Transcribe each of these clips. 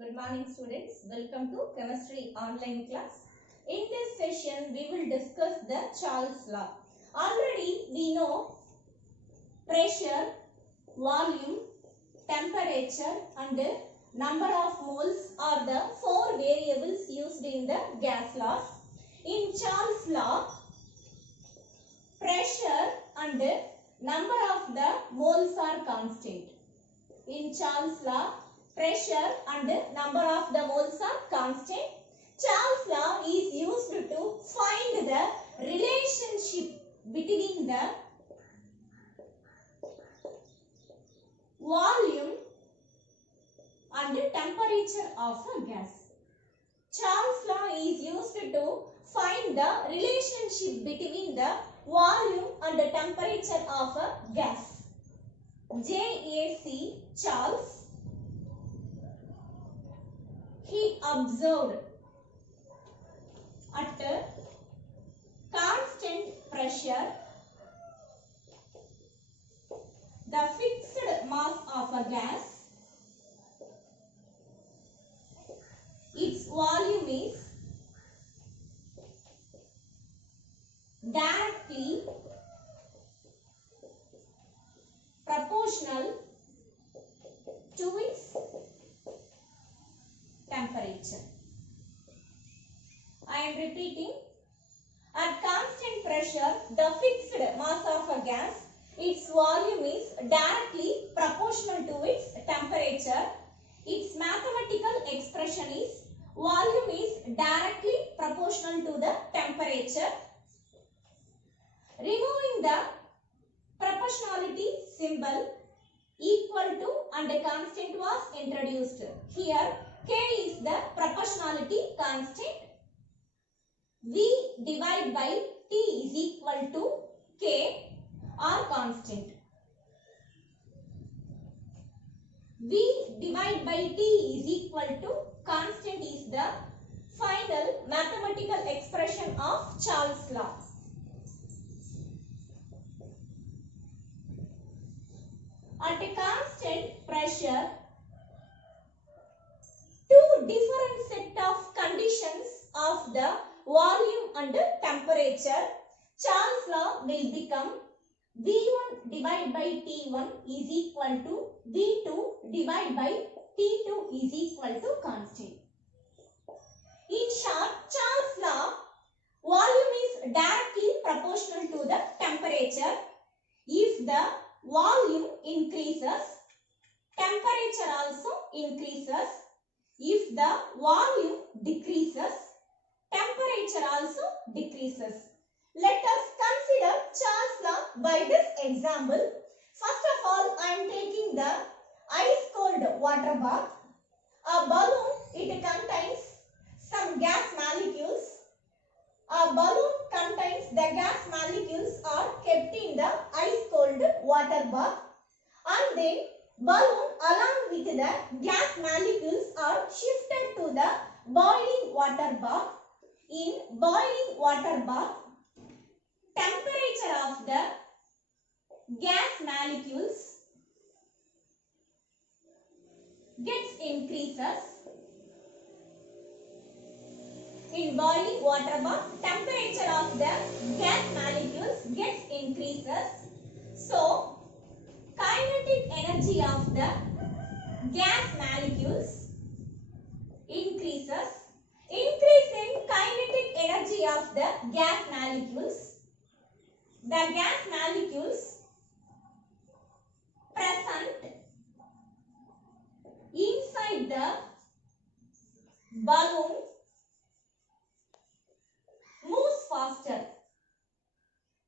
Good morning students. Welcome to chemistry online class. In this session we will discuss the Charles law. Already we know pressure, volume, temperature and number of moles are the four variables used in the gas laws. In Charles law, pressure and number of the moles are constant. In Charles law, pressure and number of the moles are constant. Charles law is used to find the relationship between the volume and temperature of a gas. Charles law is used to find the relationship between the volume and the temperature of a gas. J.A.C. Charles, he observed at a constant pressure the fixed mass of a gas, its volume is directly proportional to its temperature. I am repeating. At constant pressure, the fixed mass of a gas, its volume is directly proportional to its temperature. Its mathematical expression is volume is directly proportional to the temperature. Removing the proportionality symbol, equal to and a constant was introduced. Here K is the proportionality constant. V divided by T is equal to K or constant. V divided by T is equal to constant is the final mathematical expression of Charles law. At a constant pressure, two different set of conditions of the volume and temperature, Charles law will become V1 divided by T1 is equal to V2 divided by T2 is equal to constant. In short, Charles law, volume is directly proportional to the temperature. If the volume increases, temperature also increases. If the volume decreases, temperature also decreases. Let us consider Charles law by this example. First of all, I am taking the ice cold water bath. A balloon, it contains some gas molecules. A balloon contains the gas molecules are kept in the ice cold water bath, and then balloon along with the gas molecules are shifted to the boiling water bath. In boiling water bath, temperature of the gas molecules gets increases. In boiling water bath, temperature of the gas molecules gets increases. So, kinetic energy of the gas molecules increases. Increase in kinetic energy of the gas molecules. The gas molecules present inside the balloon moves faster.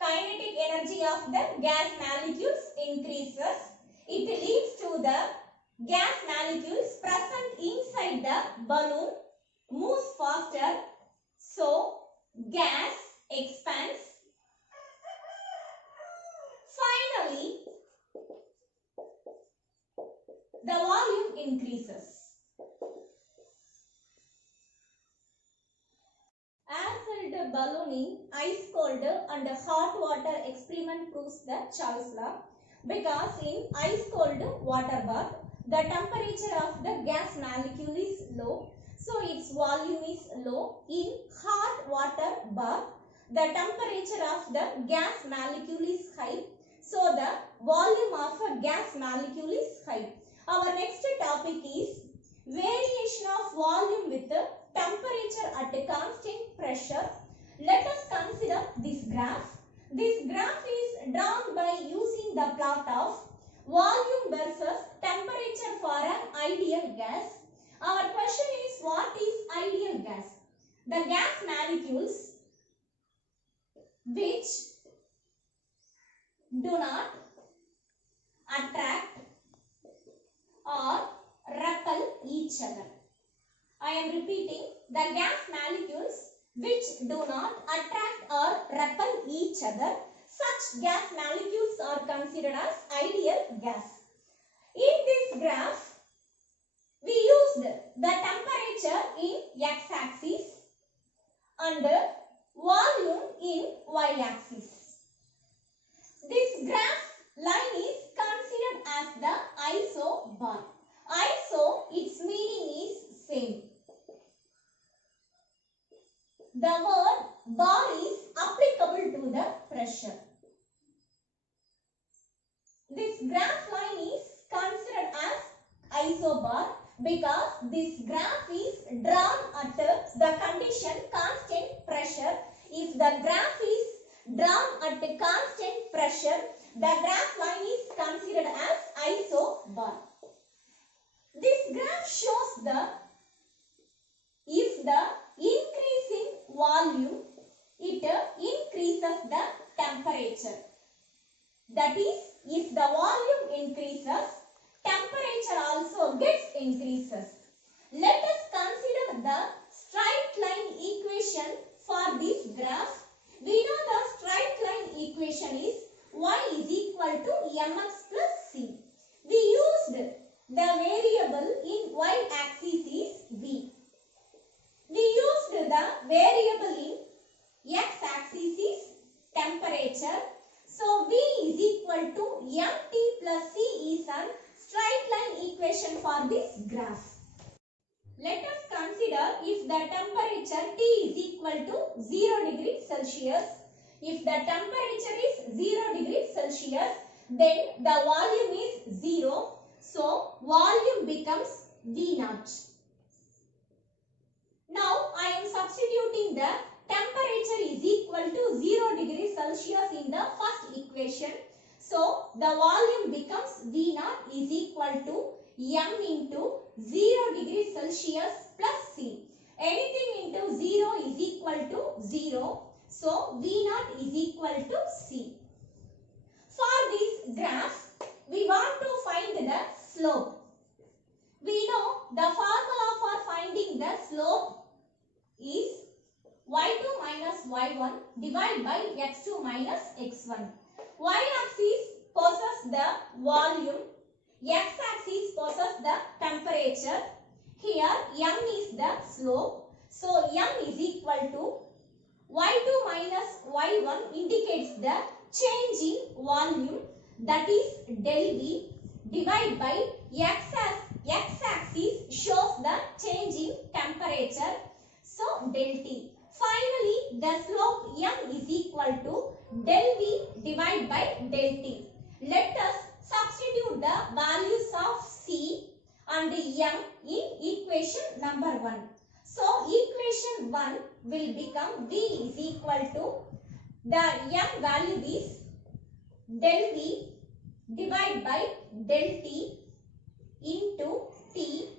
Kinetic energy of the gas molecules increases. It leads to the gas molecules present inside the balloon moves faster. So, gas expands. Finally, the volume increases. Air-filled ballooning, ice cold and hot water experiment proves the Charles law, because in ice cold water bath, the temperature of the gas molecule is low, so its volume is low. In hot water bath, the temperature of the gas molecule is high, so the volume of a gas molecule is high. Our next topic is variation of volume with the temperature at a constant pressure. Let us consider this graph. This graph is drawn by using the plot of volume versus temperature for an ideal gas. Our question is, what is ideal gas? The gas molecules which do not attract or repel each other. I am repeating, the gas molecules which do not attract or repel each other, such gas molecules are considered as ideal gas. In this graph, we used the temperature in x-axis and volume in y-axis. This graph line is considered as the isobar. Iso, its meaning is same. The word bar is applicable to the pressure. This graph line is considered as isobar because this graph is drawn at the condition constant pressure. If the graph is drawn at a constant pressure, the graph line is considered as isobar. This graph shows if the increasing volume, it increases the temperature. That is, if the volume increases, temperature also gets increases. Let us consider the straight line equation for this graph. We know the straight line equation is y is equal to mx plus c. We used the variable in y-axis is v. We used the variable in x-axis is temperature. So, v is equal to mt plus c is an straight line equation for this graph. Let us consider if the temperature T is equal to 0 degrees Celsius. If the temperature is 0 degrees Celsius, then the volume is 0. So, volume becomes V naught. Now, I am substituting the temperature is equal to 0 degrees Celsius in the first equation. So, the volume becomes V naught is equal to m into 0 degrees Celsius plus C. Anything into 0 is equal to 0. So, V naught is equal to C. For this graph, we want to find the slope. We know the formula for finding the slope is y2 minus y1 divided by x2 minus x1. Y-axis possesses the volume, x-axis possesses the temperature. Here m is the slope. So, m is equal to y2 minus y1 indicates the change in volume, that is del V, divided by x-axis shows the change in temperature. So, del T. Finally, the slope m is equal to del V divided by del T. Let us substitute the values of C and m in equation number 1. So, equation 1 will become V is equal to, the m value is del V divided by del T into T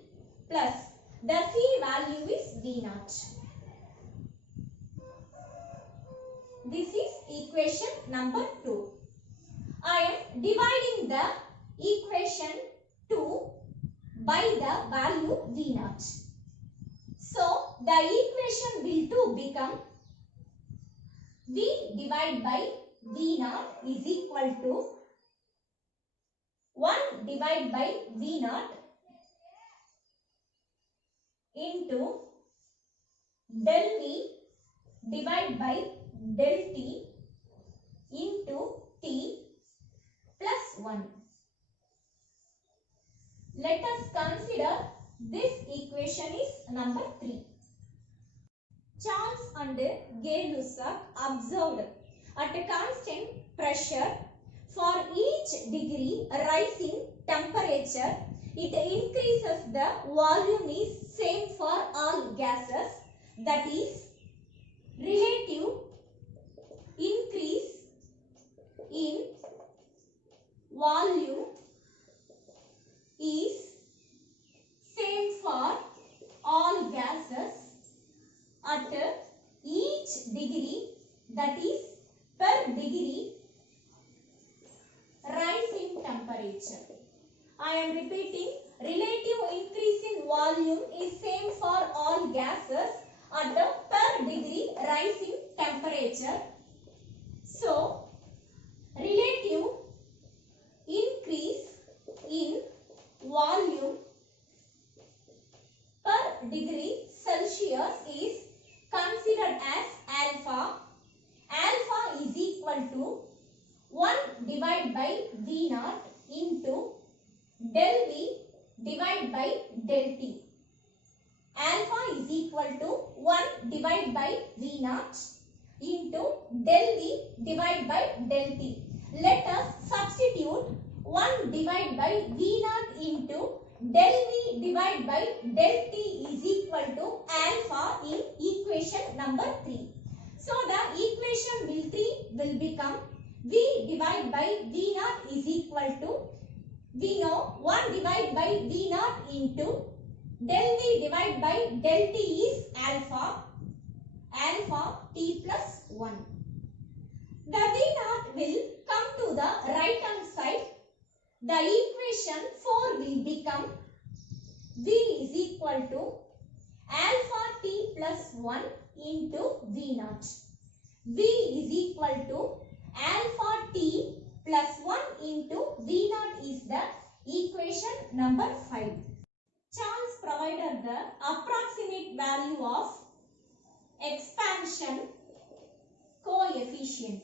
plus the C value is V naught. This is equation number 2. I am dividing the equation 2 by the value V naught. So, the equation will 2 become V divided by V naught is equal to 1 divided by V naught into del V divided by del T into T plus 1. Let us consider This equation is number 3. Charles and Gay-Lussac observed at a constant pressure for each degree rise in temperature, it increases the volume is same for all gases, that is relative increase in volume is same for all gases at each degree, that is per degree rise in temperature. I am repeating, relative increase in volume is same for all gases at the per degree rise in temperature. So, relative increase in volume per degree Celsius is considered as alpha. Alpha is equal to 1 divided by V naught into del V divided by del T. Alpha is equal to 1 divided by V naught into del V divided by del T. Let us substitute 1 divided by V naught into del V divided by del T is equal to alpha in equation number 3. So the equation 3 will become V divided by V naught is equal to, we know 1 divided by V naught into del V divided by del T is alpha T plus 1. The V naught will come to the right hand side. The equation 4 will become V is equal to alpha T plus 1 into V naught. V is equal to alpha T plus 1 into V naught is the equation number 5. Charles provided the approximate value of expansion coefficient.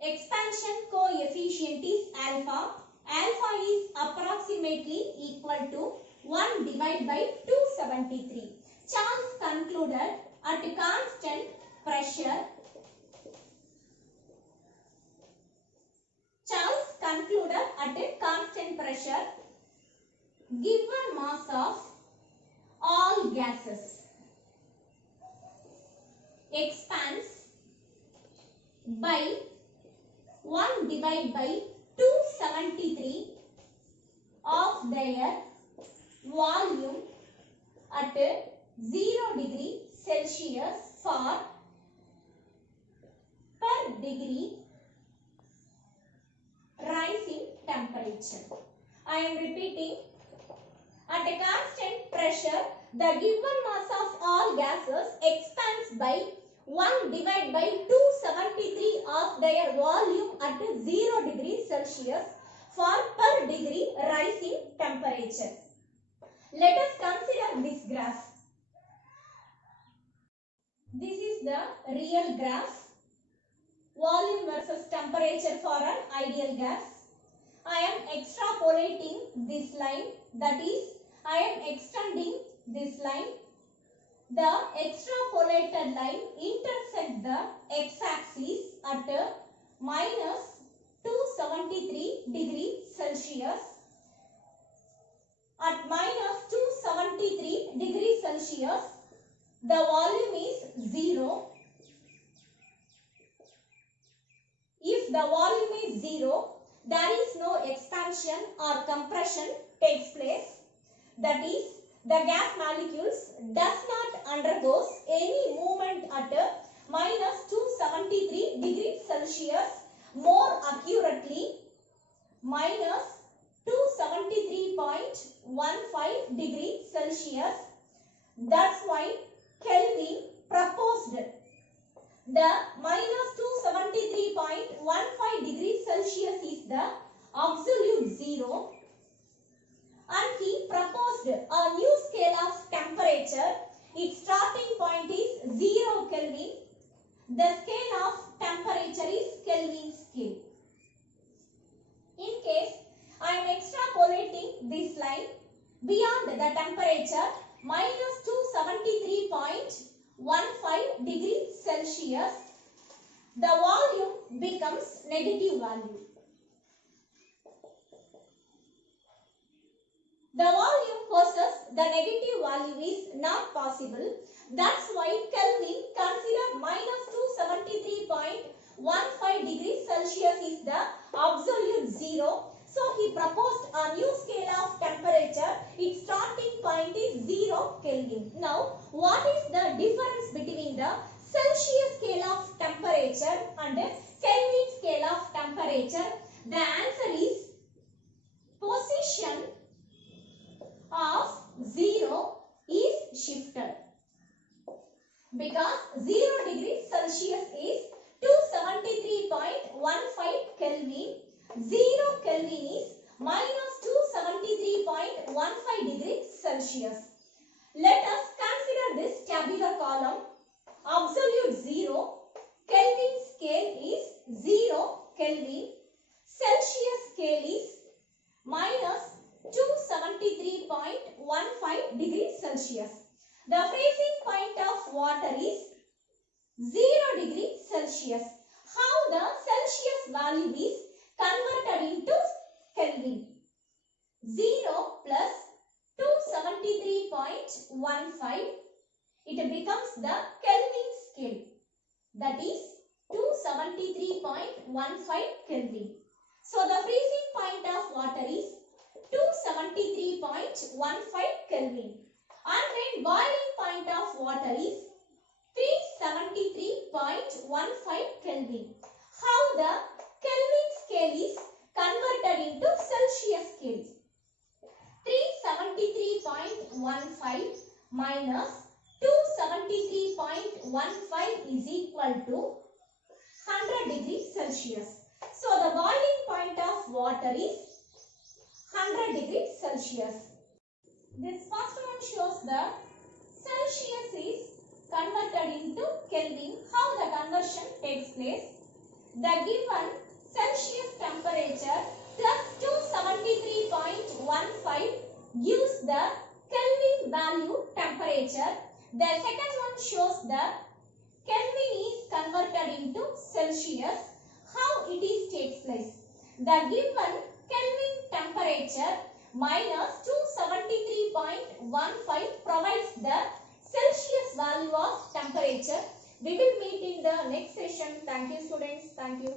Expansion coefficient is alpha. Alpha is approximately equal to 1 divided by 273. Charles concluded at a constant pressure. Charles concluded at a constant pressure, given mass of all gases expands by 1 divided by 273 of their volume at 0 degree Celsius for per degree rise in temperature. I am repeating, at a constant pressure, the given mass of all gases expands by 1 divided by 273 of their volume at 0 degree Celsius for per degree rise in temperature. Let us consider this graph. This is the real graph. Volume versus temperature for an ideal gas. I am extrapolating this line, that is, I am extending this line. The extrapolated line intersects the x-axis at minus 273 degree Celsius. At minus 273 degree Celsius, the volume is 0. If the volume is 0, there is no expansion or compression takes place. That is, the gas molecules does not undergoes any movement at minus 273 degree Celsius. More accurately, minus 273.15 degree Celsius. That's why Kelvin proposed the minus 273.15 degree Celsius is the absolute zero, and he proposed a new scale of temperature. Its starting point is 0 Kelvin. The scale of temperature is Kelvin scale. In case I am extrapolating line beyond the temperature minus 273.15 degrees Celsius, the volume becomes negative value. The volume versus the negative value is not possible. That's why Kelvin consider minus 273.15 degrees Celsius is the absolute zero. So he proposed a new scale of temperature. Its starting point is 0 Kelvin. Now what is the difference between the Celsius scale of temperature and Kelvin scale of temperature? The answer is position of 0 is shifted, because 0 degrees Celsius is 273.15 Kelvin. 0 Kelvin is minus 273.15 degrees Celsius. Let us consider this tabular column. Absolute 0, Kelvin scale is 0 Kelvin, Celsius scale is minus 273.15 degrees Celsius. The freezing point of water is 0 degrees Celsius. How the Celsius value is converted into Kelvin? 0 plus 273.15, it becomes the Kelvin scale, that is 273.15 Kelvin. So the freezing point of water is 273.15 Kelvin, and then boiling point of water is 373.15 Kelvin. How the Kelvin scale is converted into Celsius scale? 373.15 minus 273.15 is equal to 100 degrees Celsius. So the boiling point of water is 100 degrees Celsius. This first one shows the Celsius is converted into Kelvin. How the conversion takes place? The given Celsius temperature plus 273.15 gives the Kelvin value temperature. The second one shows the Kelvin is converted into Celsius. How it is takes place? The given Kelvin temperature minus 273.15 provides the Celsius value of temperature. We will meet in the next session. Thank you students. Thank you.